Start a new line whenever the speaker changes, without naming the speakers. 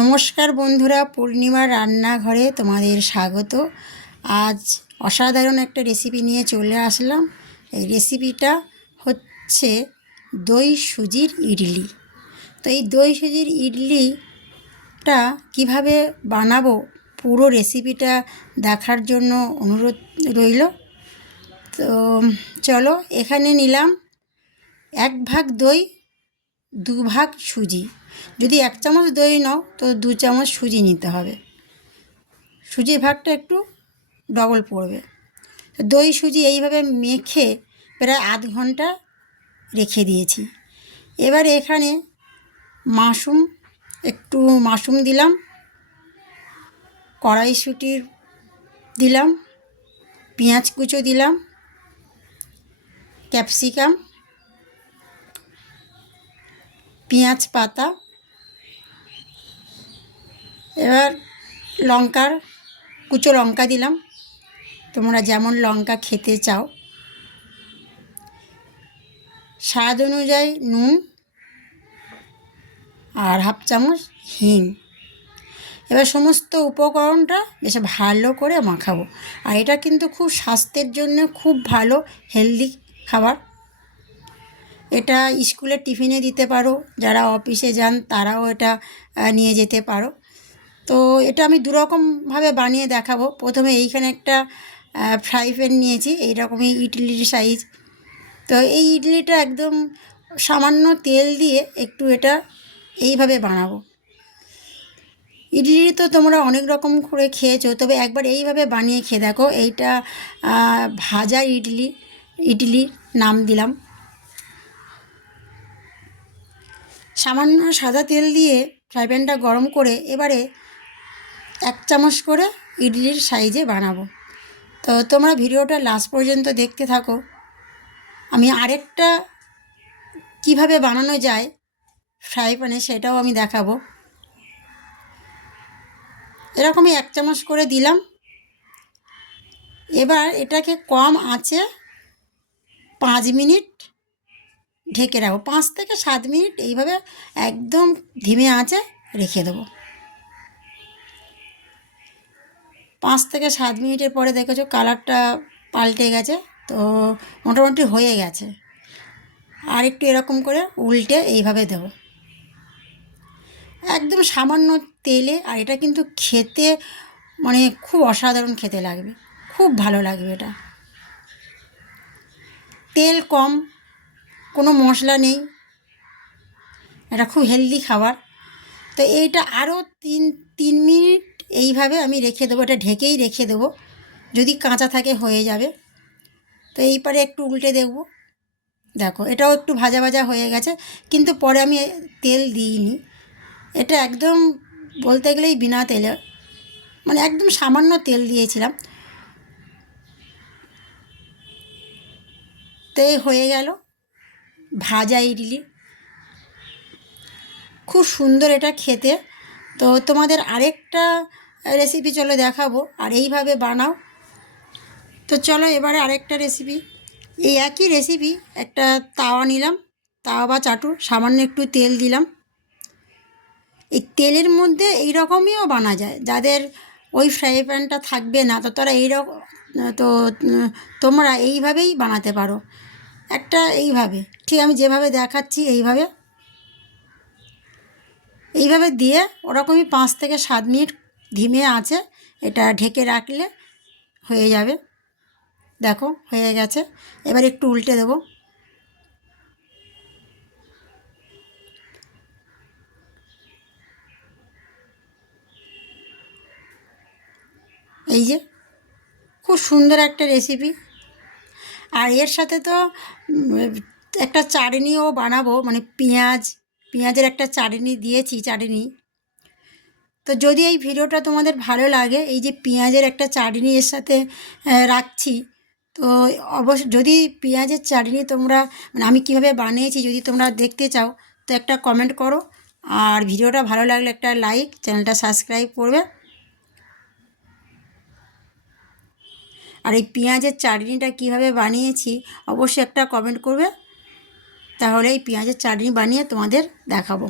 নমস্কার বন্ধুরা, পূর্ণিমার রান্নাঘরে তোমাদের স্বাগত। আজ অসাধারণ একটা রেসিপি নিয়ে চলে আসলাম। এই রেসিপিটা হচ্ছে দই সুজির ইডলি। তো এই দই সুজির ইডলিটা কীভাবে বানাবো পুরো রেসিপিটা দেখার জন্য অনুরোধ রইল। তো চলো এখানে নিলাম এক ভাগ দই, দু ভাগ সুজি। যদি এক চামচ দই নাও, তো দু চামচ সুজি নিতে হবে। সুজির ভাগটা একটু ডবল পড়বে। দই, সুজি এইভাবে মেখে প্রায় আধ ঘণ্টা রেখে দিয়েছি। এবার এখানে মাশরুম, একটু মাশরুম দিলাম কড়াইশুটির দিলাম, পেঁয়াজ কুচো দিলাম, ক্যাপসিকাম পেঁয়াজ পাতা, এবার লঙ্কার, কুচো লঙ্কা দিলাম। তোমরা যেমন লঙ্কা খেতে চাও। স্বাদ অনুযায়ী নুন আর হাফ চামচ হিং। এবার সমস্ত উপকরণটা বেশ ভালো করে মাখাবো। আর এটা কিন্তু খুব স্বাস্থ্যের জন্য খুব ভালো, হেলদি খাবার। এটা স্কুলের টিফিনে দিতে পারো, যারা অফিসে যান তারাও এটা নিয়ে যেতে পারো। তো এটা আমি দুরকমভাবে বানিয়ে দেখাবো। প্রথমে এইখানে একটা ফ্রাই প্যান নিয়েছি, এইরকমই ইডলির সাইজ। তো এই ইডলিটা একদম সামান্য তেল দিয়ে একটু এটা এইভাবে বানাবো। ইডলি তো তোমরা অনেক রকম করে খেয়েছো, তবে একবার এইভাবে বানিয়ে খেয়ে দেখো। এইটা ভাজা ইডলি, ইডলির নাম দিলাম। সামান্য সাদা তেল দিয়ে ফ্রাই প্যানটা গরম করে এবারে এক চামচ করে ইডলির সাইজে বানাবো। তো তোমরা ভিডিওটা লাস্ট পর্যন্ত দেখতে থাকো। আমি আরেকটা কীভাবে বানানো যায় ফ্রাই প্যানে সেটাও আমি দেখাবো। এরকমই এক চামচ করে দিলাম। এবার এটাকে কম আঁচে পাঁচ মিনিট ঢেকে রাখব। পাঁচ থেকে সাত মিনিট এইভাবে একদম ধিমে আঁচে রেখে দেবো। পাঁচ থেকে সাত মিনিটের পরে দেখেছ কালারটা পাল্টে গেছে, তো মোটামুটি হয়ে গেছে। আর একটু এরকম করে উল্টে এইভাবে দেবো। একদম সামান্য তেলে, আর এটা কিন্তু খেতে মানে খুব অসাধারণ খেতে লাগবে, খুব ভালো লাগবে এটা। তেল কম কোনো মশলা নেই। এটা খুব হেলদি খাবার। তো এইটা আরও তিন তিন মিনিট এইভাবে আমি রেখে দেবো, এটা ঢেকেই রেখে দেবো। যদি কাঁচা থাকে হয়ে যাবে। তো এইবারে একটু উল্টে দেখব দেখো, এটাও একটু ভাজা ভাজা হয়ে গেছে, কিন্তু পরে আমি তেল দিইনি। এটা একদম বলতে গেলেই বিনা তেলে মানে একদম সামান্য তেল দিয়েছিলাম। তো এই হয়ে গেল। ভাজা ইডলি। খুব সুন্দর এটা খেতে। তো তোমাদের আরেকটা রেসিপি চলো দেখাবো, আর এইভাবে বানাও। তো চলো এবারে আরেকটা রেসিপি এই একই রেসিপি একটা তাওয়া নিলাম, তাওয়া বা চাটু, সামান্য একটু তেল দিলাম। এই তেলের মধ্যে এই রকমইও বানা যায়। যাদের ওই ফ্রাই প্যানটা থাকবে না, তো তারা এই রকম তো তোমরা এইভাবেই বানাতে পারো। একটা এইভাবে, ঠিক আমি যেভাবে দেখাচ্ছি এইভাবে এইভাবে দিয়ে ওরকমই পাঁচ থেকে সাত মিনিট ধিমে আছে, এটা ঢেকে রাখলে হয়ে যাবে। দেখো, হয়ে গেছে। এবার একটু উল্টে দেবো। এই যে, খুব সুন্দর একটা রেসিপি আর এর সাথে তো একটা চাটনিও বানাবো মানে পেঁয়াজ, পেঁয়াজের একটা চাটনি দিয়েছি, চাটনি। তো যদি এই ভিডিওটা তোমাদের ভালো লাগে, এই যে পেঁয়াজের একটা চাটনি এর সাথে রাখছি, তো অবশ্য যদি পেঁয়াজের চাটনি তোমরা মানে আমি কীভাবে বানিয়েছি যদি তোমরা দেখতে চাও, তো একটা কমেন্ট করো। আর ভিডিওটা ভালো লাগলে একটা লাইক চ্যানেলটা সাবস্ক্রাইব করবে। আর এই পেঁয়াজের চাটনিটা কীভাবে বানিয়েছি অবশ্যই একটা কমেন্ট করবে। তাহলে এই পেঁয়াজের চাটনি বানিয়ে তোমাদের দেখাবো।